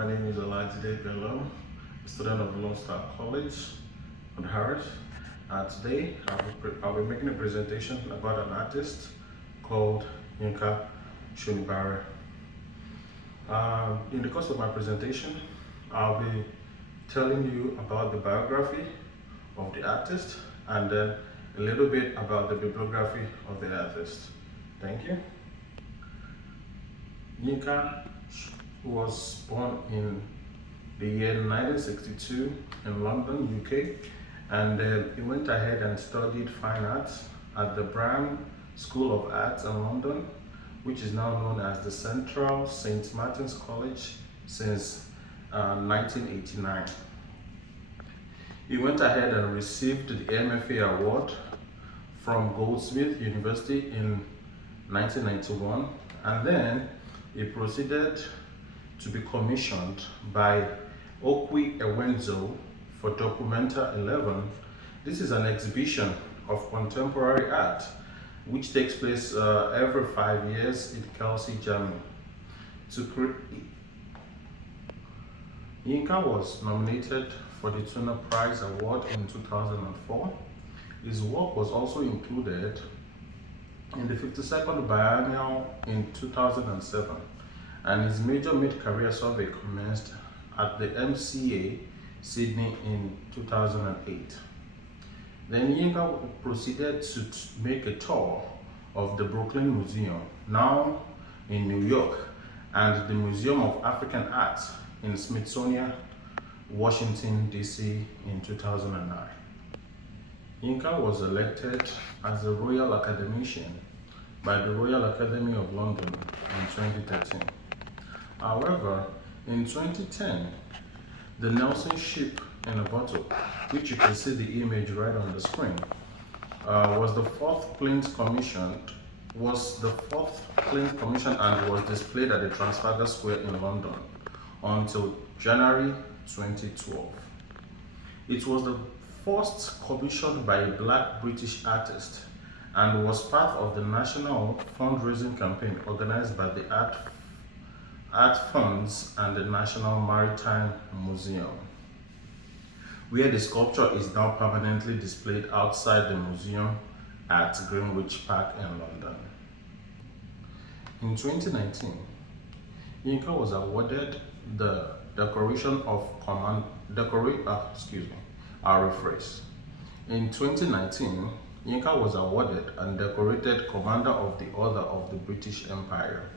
my name is Olajide Bello, a student of Lone Star College on Harris. Today, I'll be making a presentation about an artist called Yinka Shonibare. In the course of my presentation, I'll be telling you about the biography of the artist and then a little bit about the bibliography of the artist. Thank you. Yinka was born in the year 1962 in London, UK, and he went ahead and studied fine arts at the Brown School of Arts in London, which is now known as the Central St. Martin's College since 1989. He went ahead and received the MFA award from Goldsmith University in 1991, and then he proceeded to be commissioned by Okwi Ewenzo for Documenta 11. This is an exhibition of contemporary art which takes place every 5 years in Kelsey, Germany. Yinka was nominated for the Turner Prize Award in 2004. His work was also included in the 52nd Biennial in 2007, and his major mid-career survey commenced at the MCA Sydney in 2008. Then Yinka proceeded to make a tour of the Brooklyn Museum, now in New York, and the Museum of African Art in Smithsonian, Washington, D.C. in 2009. Yinka was elected as a Royal Academician by the Royal Academy of London in 2013. However, in 2010, the Nelson ship in a bottle, which you can see the image right on the screen, was the fourth plane commissioned and was displayed at the Trafalgar Square in London until January 2012. It was the first commissioned by a black British artist and was part of the national fundraising campaign organized by the Art Funds and the National Maritime Museum, where the sculpture is now permanently displayed outside the museum at Greenwich Park in London. In 2019, Yinka was awarded the Decoration of Command. In 2019, Yinka was awarded and decorated Commander of the Order of the British Empire.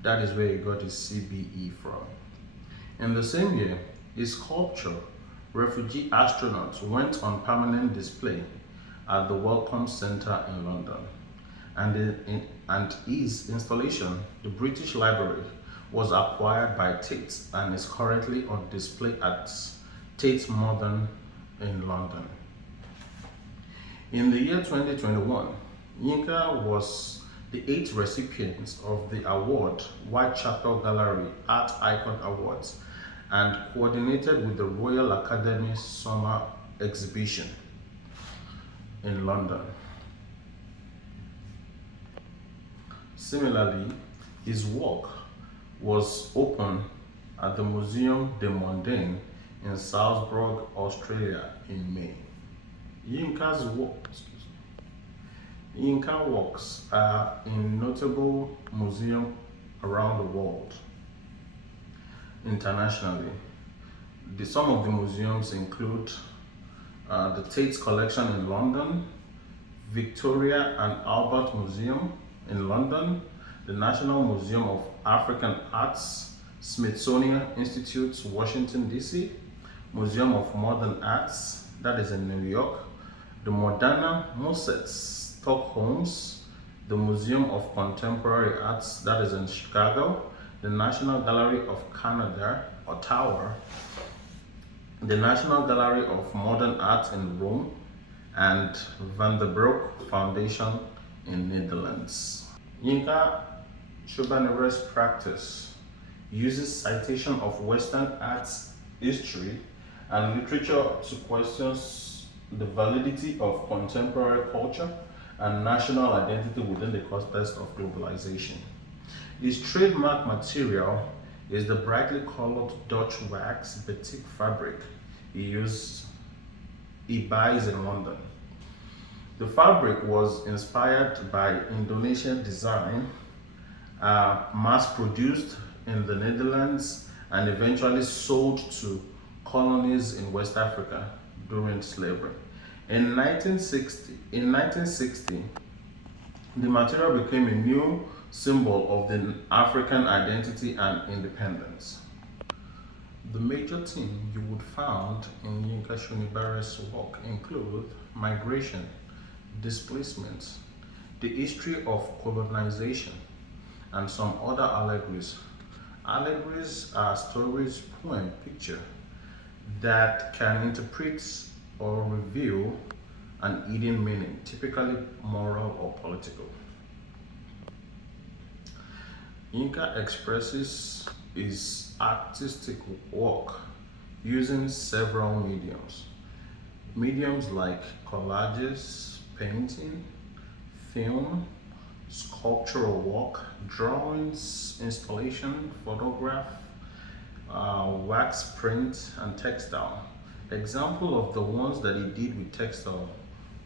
That is where he got his CBE from. In the same year, his sculpture, Refugee Astronauts, went on permanent display at the Wellcome Centre in London. And his installation, the British Library, was acquired by Tate and is currently on display at Tate Modern in London. In the year 2021, Yinka was the 8th recipient of the award Whitechapel Gallery Art Icon Awards and coordinated with the Royal Academy Summer Exhibition in London. Similarly, his work was open at the Museum des Mondains in Salzburg, Australia in May. Yinka works are in notable museums around the world. Internationally, some of the museums include the Tate Collection in London, Victoria and Albert Museum in London, the National Museum of African Arts, Smithsonian Institute, Washington, D.C., Museum of Modern Arts, that is in New York, the Moderna Museet, Stockholm, the Museum of Contemporary Arts, that is in Chicago, the National Gallery of Canada, Ottawa, the National Gallery of Modern Art in Rome, and Van der Broek Foundation in Netherlands. Yinka Shonibare practice uses citation of Western arts history and literature to question the validity of contemporary culture and national identity within the context of globalization. His trademark material is the brightly colored Dutch wax batik fabric he used he buys in London. The fabric was inspired by Indonesian design, mass produced in the Netherlands, and eventually sold to colonies in West Africa during slavery. In 1960, the material became a new symbol of the African identity and independence. The major themes you would find in Yinka Shonibare's work include migration, displacement, the history of colonization, and some other allegories. Allegories are stories, poem, picture that can interpret or reveal an hidden meaning, typically moral or political. Yinka expresses his artistic work using several mediums. Mediums like collages, painting, film, sculptural work, drawings, installation, photograph, wax print, and textile. Example of the ones that he did with textile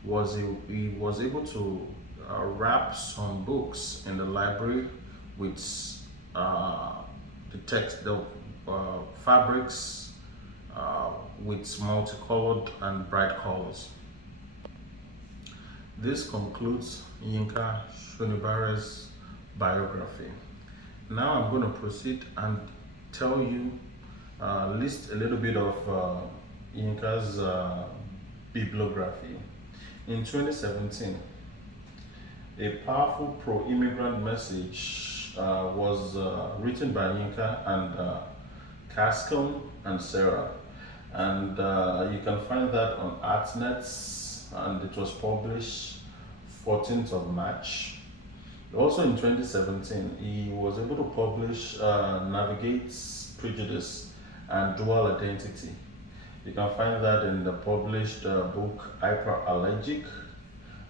was he was able to wrap some books in the library with uh, the fabrics with multicolored and bright colors. This concludes Yinka Shonibare's biography. Now I'm going to proceed and tell you, list a little bit of Yinka's bibliography. In 2017, a powerful pro-immigrant message was written by Yinka and Cascom and Sarah, and you can find that on Artnets, and it was published 14th of March. Also in 2017, he was able to publish Navigates Prejudice and Dual Identity. You can find that in the published book Hyperallergic,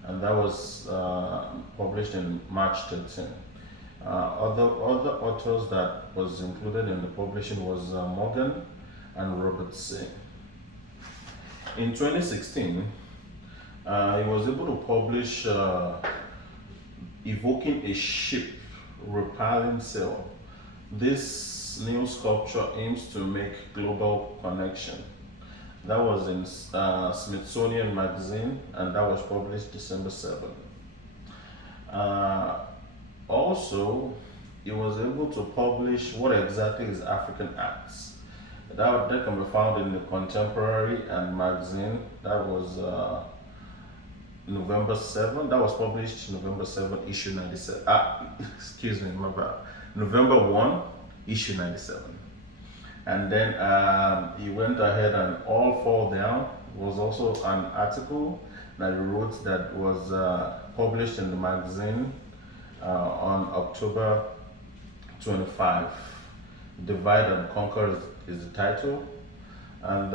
and that was published in March 13. Other authors that was included in the publishing was Morgan and Robert C. In 2016, he was able to publish Evoking a Ship Repelling Sail. This new sculpture aims to make global connection. That was in Smithsonian Magazine, and that was published December 7th. Also, he was able to publish What Exactly is African Arts. That can be found in the Contemporary and magazine. That was November 7. That was published November 7, issue 97. Excuse me, my bad. November 1, issue 97. And then he went ahead, and All Fall Down was also an article that he wrote that was published in the magazine on October 25. Divide and Conquer is the title. And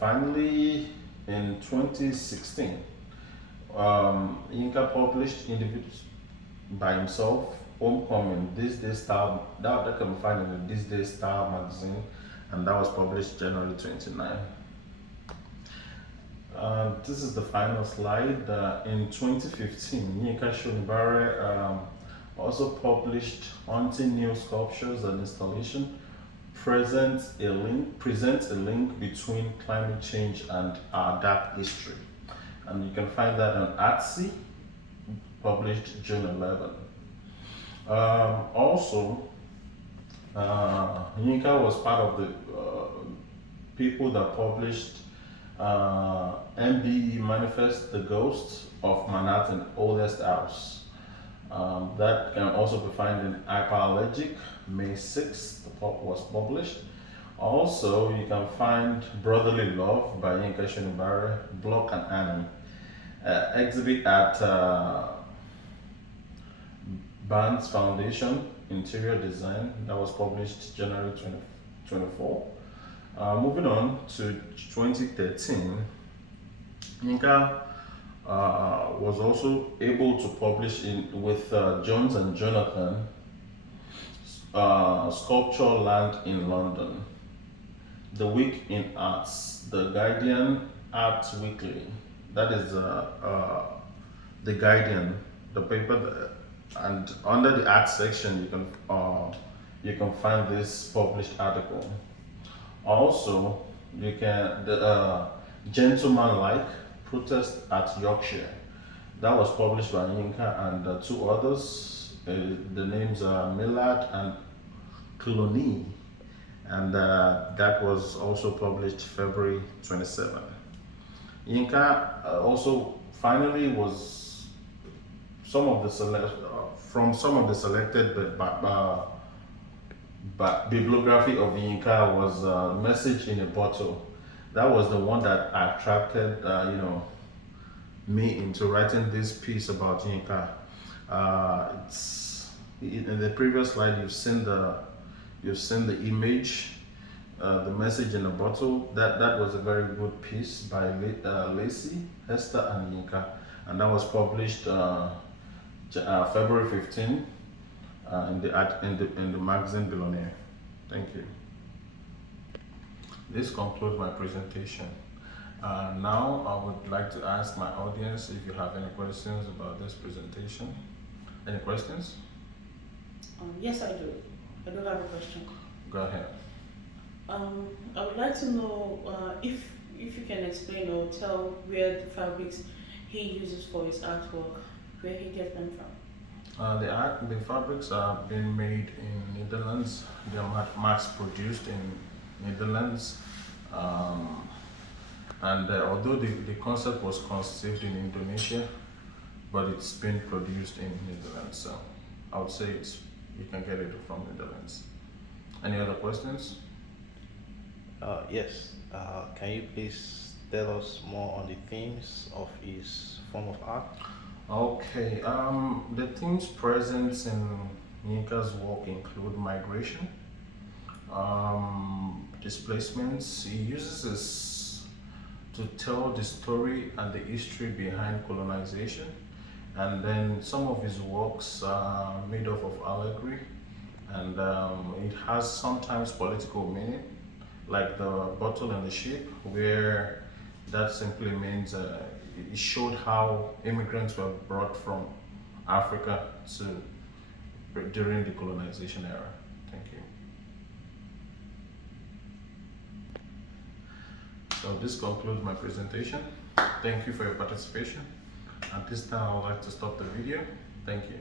finally, in 2016, Yinka published individuals by himself, Homecoming, This Day Star, that can be found in the This Day Star magazine, and that was published January 29. This is the final slide. In 2015, Yinka Shonibare also published Hunting New Sculptures and Installation, presents a link between climate change and our dark history. And you can find that on Artsy, published June 11. Also, Yinka was part of the people that published MBE Manifest, The Ghost of Manhattan Oldest House. That can also be found in Hyperallergic, May 6th, the book was published. Also, you can find Brotherly Love by Yinka Shonibare, Block and Annie. Exhibit at Barnes Foundation, Interior Design, that was published January 2024. Moving on to 2013, Yinka was also able to publish with Jones and Jonathan Sculpture Land in London, The Week in Arts, The Guardian Arts Weekly. That is The Guardian, the paper, and under the arts section you can find this published article. Also, you can the Gentleman Like Protest at Yorkshire. That was published by Yinka and two others. The names are Millard and Clooney, and that was also published February 27. Yinka also finally was from some of the selected bibliography of Yinka was Message in a Bottle. That was the one that attracted me into writing this piece about Yinka. It's in the previous slide you've seen the image, the message in a bottle. That was a very good piece by Lacey, Hester, and Yinka, and that was published February 15 in the magazine Billionaire. Thank you. This concludes my presentation. Now I would like to ask my audience if you have any questions about this presentation. Any questions? Yes, I do. I do have a question. Go ahead. I would like to know if you can explain or tell where the fabrics he uses for his artwork, where he gets them from. The fabrics are being made in Netherlands. They are mass produced in Netherlands. And although the concept was conceived in Indonesia, but it's been produced in Netherlands. So I would say you can get it from Netherlands. Any other questions? Yes. Can you please tell us more on the themes of his form of art? Okay. The themes present in Yinka's work include migration, displacements. He uses this to tell the story and the history behind colonization, and then some of his works are made up of allegory, and it has sometimes political meaning, like the bottle and the sheep, where that simply means it showed how immigrants were brought from Africa to during the colonization era. Thank you. So this concludes my presentation. Thank you for your participation. At this time, I would like to stop the video. Thank you.